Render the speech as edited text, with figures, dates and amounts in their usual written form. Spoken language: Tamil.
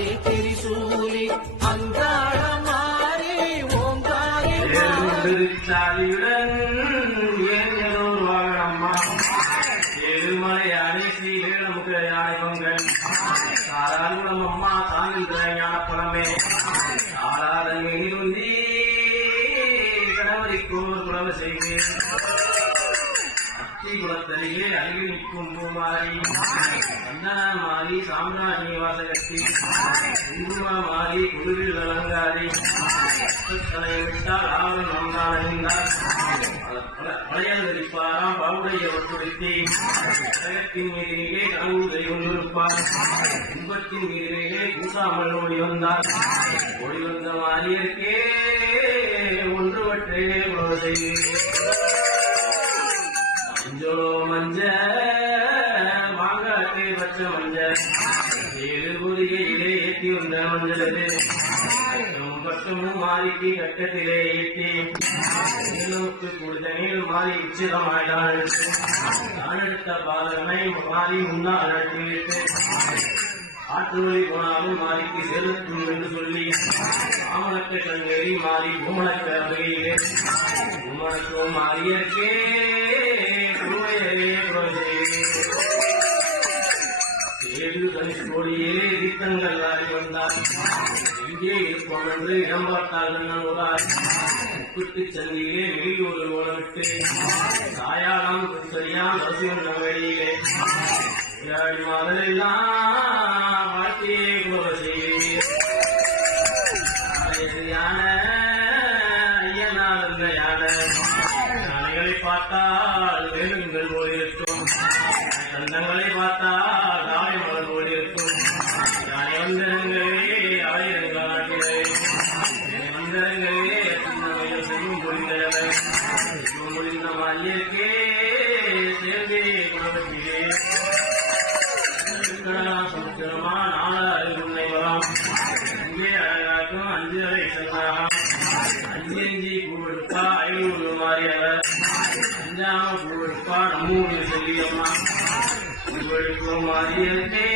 மாறி திரிசூலி அங்காள மாறி ஓங்காரி திருச்சாலியுடன் ஏனோர் வாழம்மா ஏழுமலை அடைசி நமக்கு யானைகள் சாராங்குளம் அம்மா தாங்கின்ற ஞான புலமே ஆராதனை உந்தி கணவரிக்கோர் புலவ செய்வேன் குலத்தருகே அருகி நிற்கும் பூமாரி சந்தன மாறி சாம்ராஜ்ய வாசகத்தி குங்கும மாறி குழுவில் அலங்காரி தலையிட்டால் ஆவணம் நம்தானார் பழையல் தரிப்பாராம் பாவுடைய ஒட்டுடுத்தி உலகத்தின் மீதிலே கனவுதை கொண்டிருப்பார் துன்பத்தின் மீதிலே கூசாமல் ஓடி வந்தார் ஓடி வந்த மாறியற்கே ஒன்றுவற்றே உழவதை மஞ்சளோ மஞ்ச மாங்காட்டை பச்ச மஞ்ச ஏழு பொதிகையிலே ஏற்றி வந்த மஞ்சளது பட்டமும் மாறிக்கு கட்டத்திலே ஏற்றி நீளமுக்கு கூடுதலில் மாறி உச்சிதமாயினாள் நான் எடுத்த பாதகனை மாறி முன்னால் நடத்திவிட்டு ஆற்று வழி போனாலும் மாறிக்கு செலுத்தும் என்று சொல்லி மாமணக்க கண்ணேறி மாறி பூமணக்க அருகையிலே பூமணக்கும் மாறியற்கே கோடியே தீர்த்தங்கள் ஆடி வந்தார் இங்கே இருப்போம் என்று இடம் பார்த்தால் நன்னுறார் உப்பிட்டு சந்தியிலே வெளியூர் ஓடவிட்டு சாயாளம் சரியாம் ரசியம் வெளியிலே மாதிரெல்லாம் வாழ்க்கையே யான ஐயனார் யானைகளை பார்த்தால் வேலுங்கள் போயிருக்கும் தந்தங்களை பார்த்தால் தாய் மலர் போயிருக்கும் யானை வந்தரங்களே அவையங்கள் நாட்டிலே வந்தரங்களே சின்னமையில் செய்யும் முடிந்தவை முடிந்த மாலியற்கே சேர்ந்தே குலவத்திலே சமுத்திரமா நாளாறு உன்னை வரம் இங்கே அழகாக்கும் அஞ்சு அறை செல்லாம் அஞ்சு பூவெடுப்பா 500 மாறியவர் அஞ்சாம பூவெடுப்பா 3 சொல்லியம்மா பூவெடுக்கும் மாறியதே